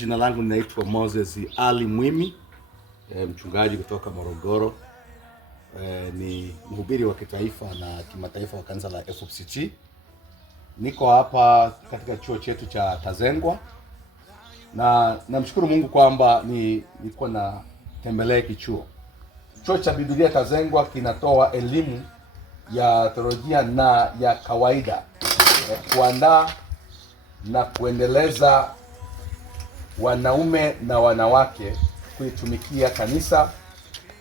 Jina langu ninaitwa Moses Ali Mwimi, mchungaji kutoka Morogoro. Ni mhubiri wa kitaifa na kimataifa wa kanisa la FFCT. Niko hapa katika chuo chetu cha Tazengwa na namshukuru Mungu kwamba niko na tembelea kichuo. Chuo cha Biblia Tazengwa kinatoa elimu ya theolojia na ya kawaida, kuandaa na kuendeleza wanaume na wanawake kuitumikia kanisa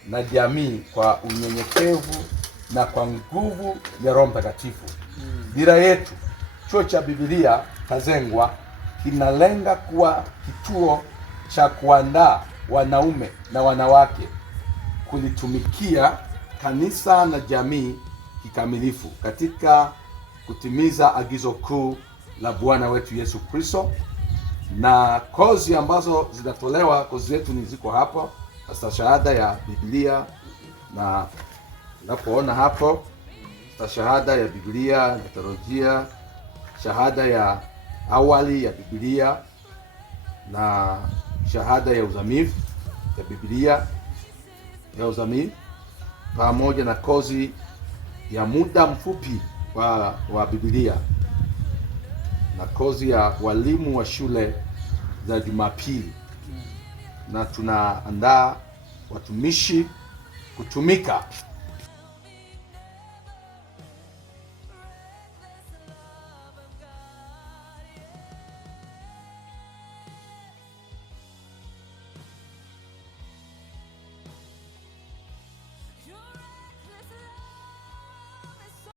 na jamii kwa unyenyekevu na kwa nguvu ya Roho Mtakatifu. Dira yetu, chuo cha Biblia Tazengwa kinalenga kuwa kituo cha kuandaa wanaume na wanawake kulitumikia kanisa na jamii kikamilifu katika kutimiza agizo kuu la Bwana wetu Yesu Kristo. Na kozi ambazo zinatolewa, kozi zetu ni ziko hapo. Sasa shahada ya Biblia, na unapoona hapo shahada ya Biblia na teolojia, shahada ya awali ya Biblia na shahada ya uzamivu ya Biblia ya uzamivu, pamoja na kozi ya muda mfupi wa Biblia na kozi ya walimu wa shule za Jumapili. Na tunaandaa watumishi kutumika